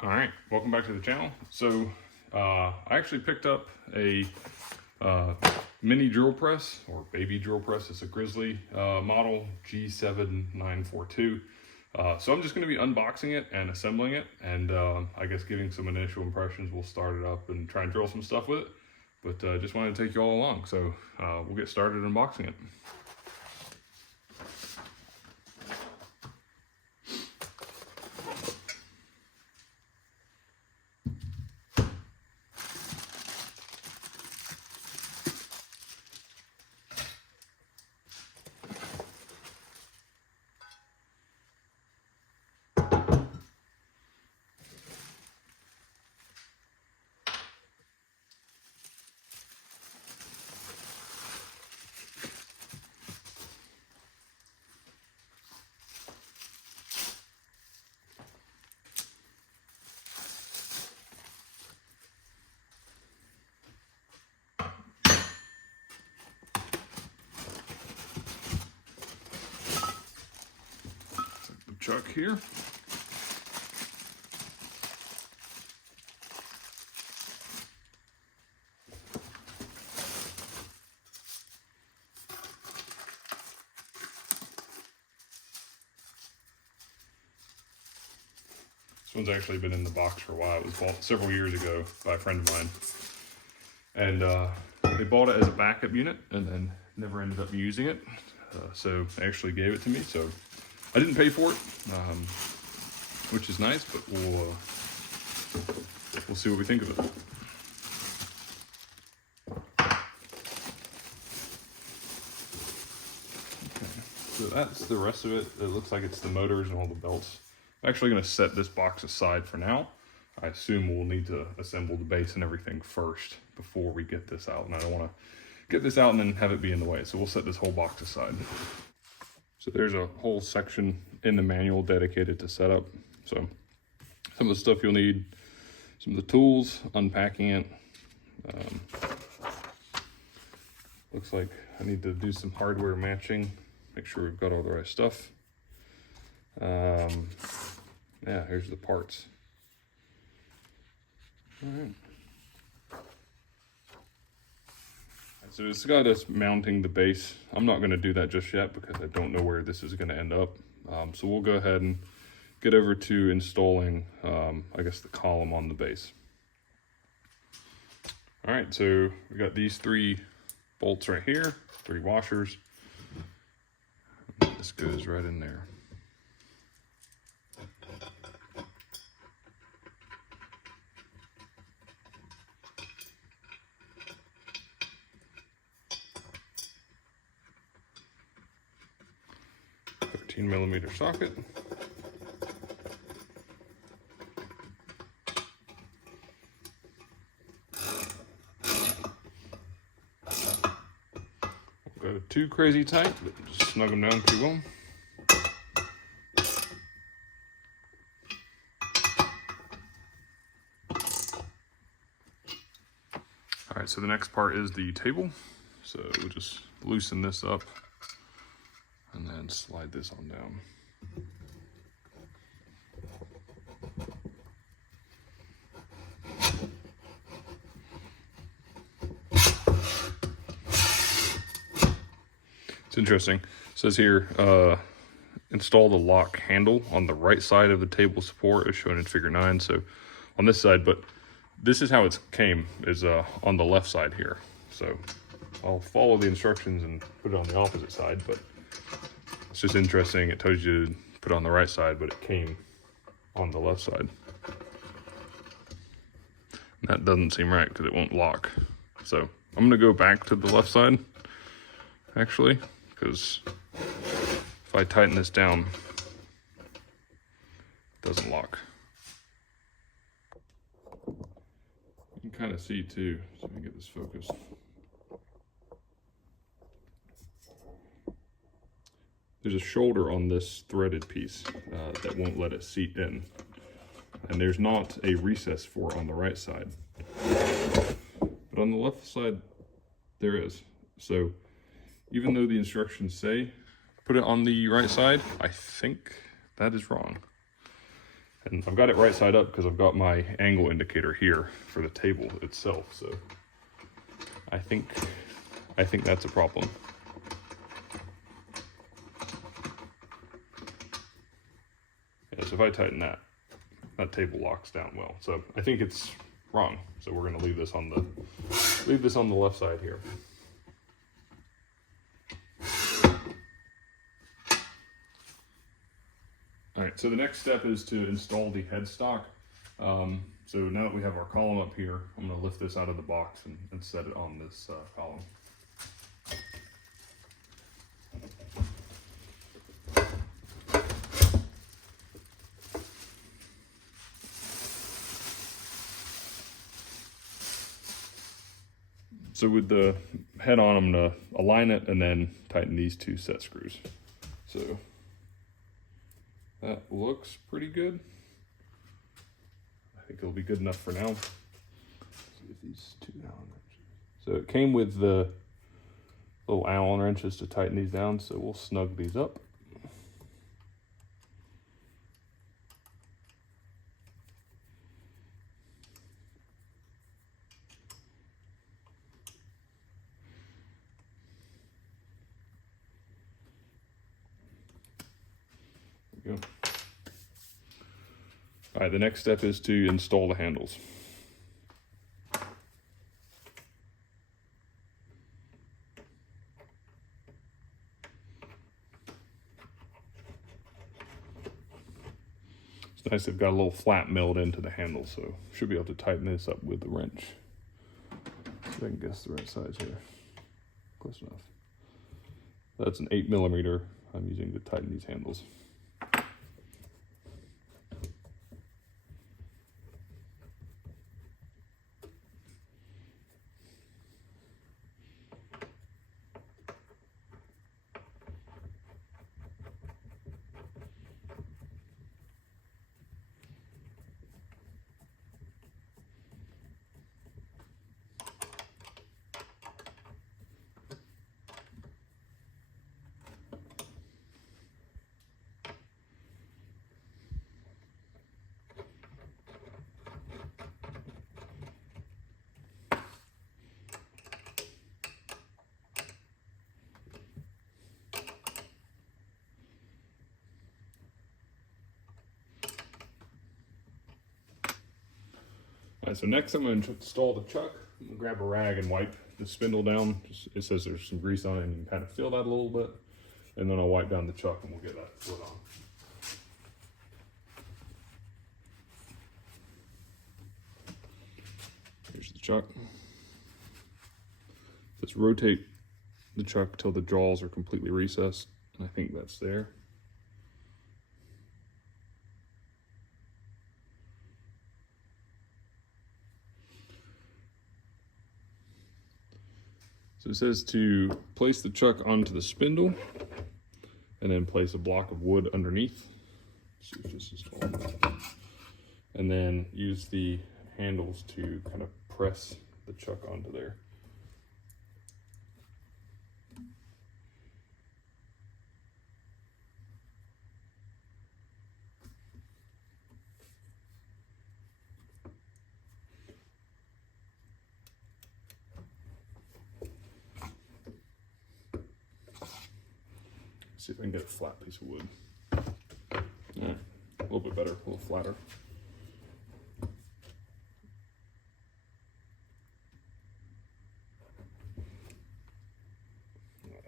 All right, welcome back to the channel. So I actually picked up a mini drill press or baby drill press. It's a Grizzly model G7942. So I'm just going to be unboxing it and assembling it, and I guess giving some initial impressions. We'll start it up and try and drill some stuff with it. But just wanted to take you all along. So we'll get started unboxing it. Chuck here. This one's actually been in the box for a while. It was bought several years ago by a friend of mine. And they bought it as a backup unit and then never ended up using it. So they actually gave it to me. So I didn't pay for it, which is nice, but we'll see what we think of it. Okay, so that's the rest of it. It looks like it's the motors and all the belts. I'm actually going to set this box aside for now. I assume we'll need to assemble the base and everything first before we get this out, and I don't want to get this out and then have it be in the way. So we'll set this whole box aside. So there's a whole section in the manual dedicated to setup. So some of the stuff you'll need, some of the tools, unpacking it. Looks like I need to do some hardware matching, make sure we've got all the right stuff. Yeah, here's the parts. All right. So it's got us mounting the base. I'm not going to do that just yet because I don't know where this is going to end up. So we'll go ahead and get over to installing, I guess, the column on the base. All right, so we got these 3 bolts right here, 3 washers. This goes right in there. $13mm socket. Won't go too crazy tight, but just snug them down pretty well. All right, so the next part is the table. So we'll just loosen this up and then slide this on down. It's interesting. It says here, install the lock handle on the right side of the table support as shown in figure 9. So on this side, but this is how it came, is on the left side here. So I'll follow the instructions and put it on the opposite side, but it's just interesting. It tells you to put it on the right side, but it came on the left side. And that doesn't seem right because it won't lock. So I'm gonna go back to the left side, actually, because if I tighten this down, it doesn't lock. You can kind of see too, so let me get this focused. There's a shoulder on this threaded piece that won't let it seat in. And there's not a recess for it on the right side. But on the left side, there is. So even though the instructions say put it on the right side, I think that is wrong. And I've got it right side up because I've got my angle indicator here for the table itself. So I think that's a problem. Yeah, so if I tighten that, that table locks down well. So I think it's wrong. So we're going to leave this on the left side here. All right, so the next step is to install the headstock. So now that we have our column up here, I'm going to lift this out of the box and set it on this column. So with the head on, I'm going to align it and then tighten these two set screws. So that looks pretty good. I think it'll be good enough for now. Let's see if these two Allen wrenches. So it came with the little Allen wrenches to tighten these down, so we'll snug these up. There we go. All right, the next step is to install the handles. It's nice they've got a little flat milled into the handle, so should be able to tighten this up with the wrench. See if I can guess the right size here. Close enough. That's an 8mm I'm using to tighten these handles. All right, so next I'm going to install the chuck. I'm going to grab a rag and wipe the spindle down. It says there's some grease on it and you can kind of feel that a little bit. And then I'll wipe down the chuck and we'll get that foot on. Here's the chuck. Let's rotate the chuck till the jaws are completely recessed. And I think that's there. So it says to place the chuck onto the spindle and then place a block of wood underneath. Let's see if this is tall. And then use the handles to kind of press the chuck onto there. See if I can get a flat piece of wood. Yeah, a little bit better, a little flatter.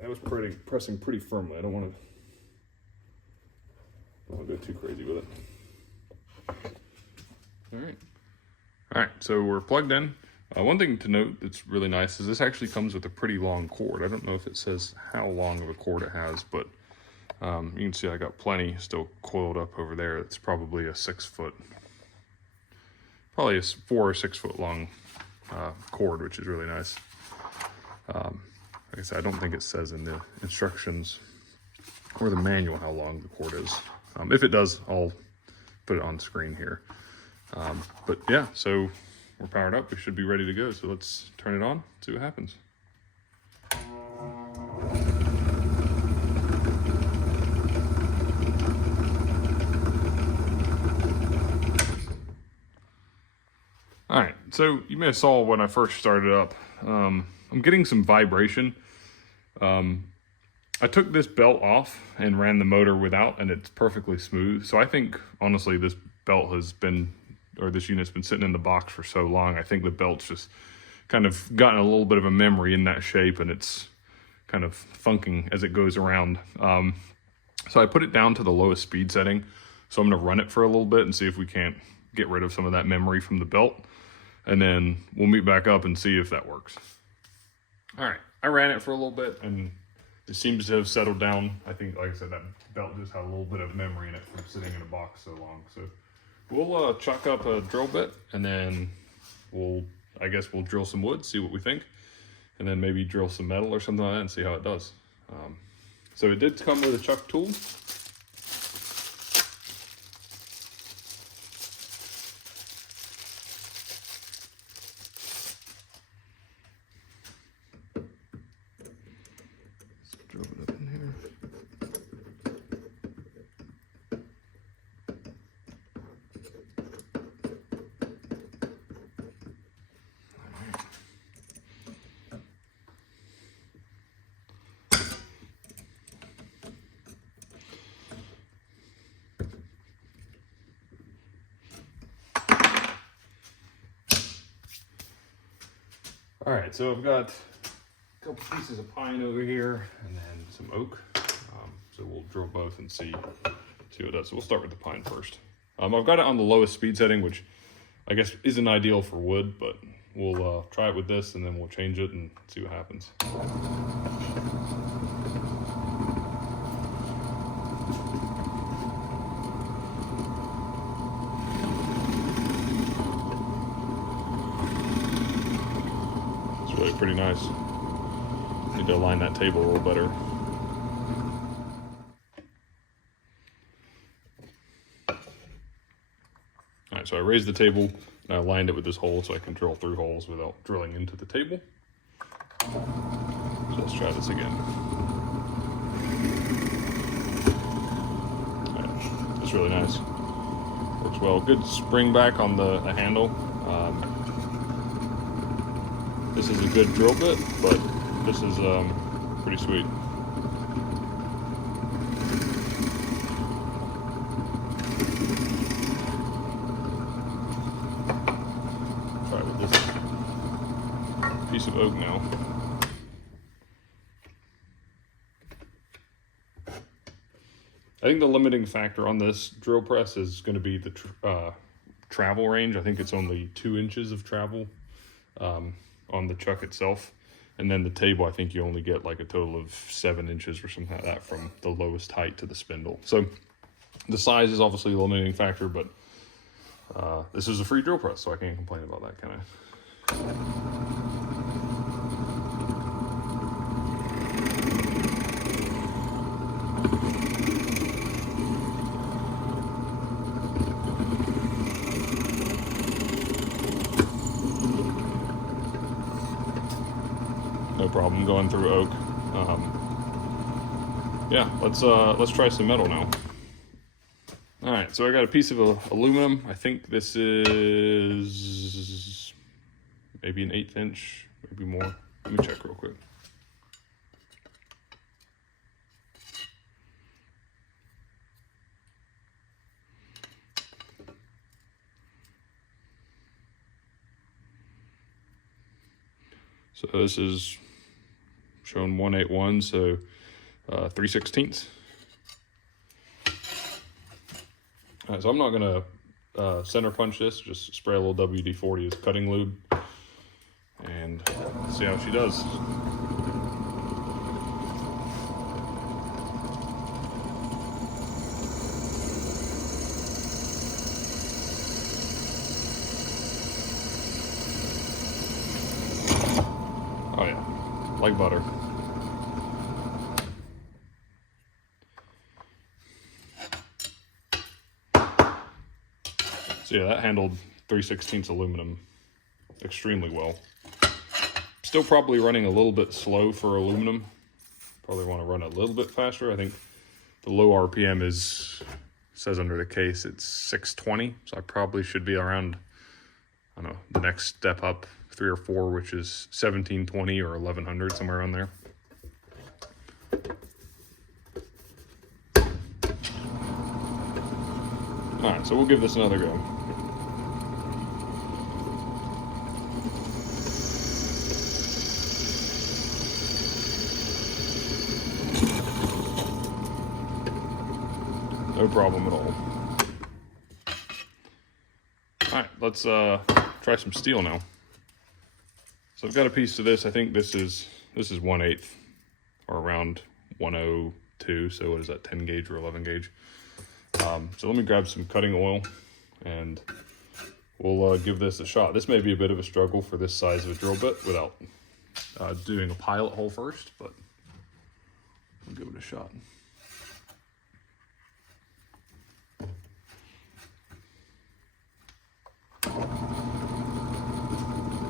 I was pressing pretty firmly. I don't want to go too crazy with it. All right, so we're plugged in. One thing to note that's really nice is this actually comes with a pretty long cord. I don't know if it says how long of a cord it has, but you can see I got plenty still coiled up over there. It's probably a 6 foot, probably a 4 or 6 foot long cord, which is really nice. Like I said, I don't think it says in the instructions or the manual how long the cord is. If it does, I'll put it on screen here. But yeah, so we're powered up. We should be ready to go. So let's turn it on, see what happens. so you may have saw when I first started up, I'm getting some vibration. I took this belt off and ran the motor without, and it's perfectly smooth. So I think, honestly, this belt has been, or this unit's been sitting in the box for so long, I think the belt's just kind of gotten a little bit of a memory in that shape, and it's kind of funking as it goes around. So I put it down to the lowest speed setting. So I'm gonna run it for a little bit and see if we can't get rid of some of that memory from the belt. And then we'll meet back up and see if that works. All right, I ran it for a little bit and it seems to have settled down. I think, like I said, that belt just had a little bit of memory in it from sitting in a box so long. So we'll chuck up a drill bit and then I guess we'll drill some wood, see what we think. And then maybe drill some metal or something like that and see how it does. So it did come with a chuck tool. Drove it up in here. All right, so I've got a couple pieces of pine over here and then some oak. So we'll drill both and see what it does. So we'll start with the pine first. I've got it on the lowest speed setting, which I guess isn't ideal for wood, but we'll try it with this and then we'll change it and see what happens. Really pretty nice. Need to align that table a little better. All right, so I raised the table and I aligned it with this hole so I can drill through holes without drilling into the table. So let's try this again. All right, that's really nice. Works well. Good spring back on the handle. This is a good drill bit, but this is pretty sweet. Try with this piece of oak now. I think the limiting factor on this drill press is going to be the travel range. I think it's only 2 inches of travel. On the chuck itself, and then the table I think you only get like a total of 7 inches or something like that from the lowest height to the spindle. So the size is obviously the limiting factor, but this is a free drill press, so I can't complain about that, can I? No problem going through oak. Yeah, let's try some metal now. All right, so I got a piece of aluminum. I think this is maybe an 1/8 inch, maybe more. Let me check real quick. So this is shown 181, so 3/16. All right, so I'm not gonna center punch this, just spray a little WD-40 as cutting lube and see how she does. Oh yeah, like butter. So yeah, that handled 3/16 aluminum extremely well. Still probably running a little bit slow for aluminum. Probably want to run a little bit faster. I think the low RPM says under the case it's 620, so I probably should be around I don't know, the next step up 3 or 4, which is 1720 or 1100, somewhere around there. All right, so we'll give this another go. No problem at all. All right, let's try some steel now. So I've got a piece of this. I think this is 1/8 or around 102. So what is that, 10 gauge or 11 gauge? So let me grab some cutting oil and we'll give this a shot. This may be a bit of a struggle for this size of a drill bit without doing a pilot hole first, but we'll give it a shot.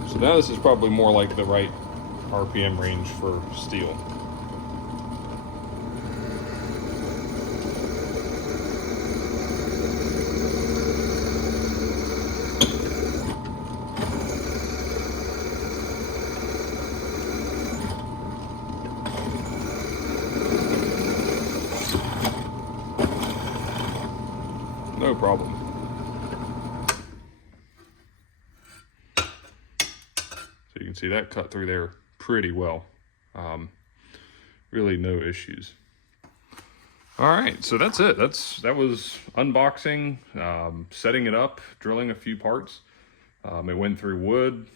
So now this is probably more like the right RPM range for steel. No problem. So you can see that cut through there pretty well. Really no issues. All right, so that's it. That was unboxing, setting it up, drilling a few parts. It went through wood,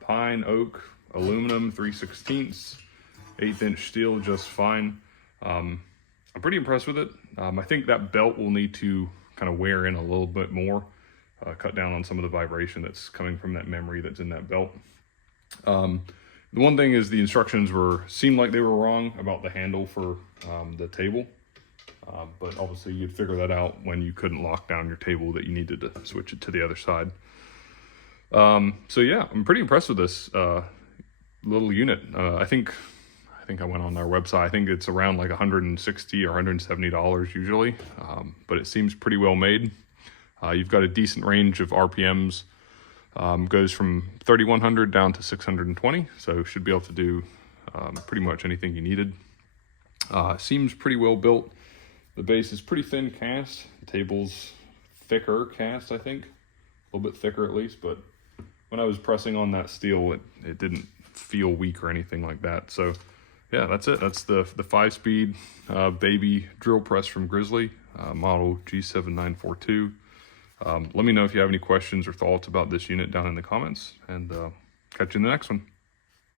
pine, oak, aluminum, 3/16, 1/8" steel, just fine. I'm pretty impressed with it. I think that belt will need to kind of wear in a little bit more, cut down on some of the vibration that's coming from that memory that's in that belt. The one thing is the instructions seemed like they were wrong about the handle for the table, but obviously you'd figure that out when you couldn't lock down your table that you needed to switch it to the other side. So yeah, I'm pretty impressed with this little unit. I think I went on their website. I think it's around like $160 or $170 usually, but it seems pretty well made. You've got a decent range of RPMs. Goes from 3100 down to 620, so should be able to do pretty much anything you needed. Seems pretty well built. The base is pretty thin cast. The table's thicker cast, I think. A little bit thicker at least, but when I was pressing on that steel, it didn't feel weak or anything like that. So yeah, that's it. That's the 5-speed baby drill press from Grizzly, model G7942. Let me know if you have any questions or thoughts about this unit down in the comments, and catch you in the next one.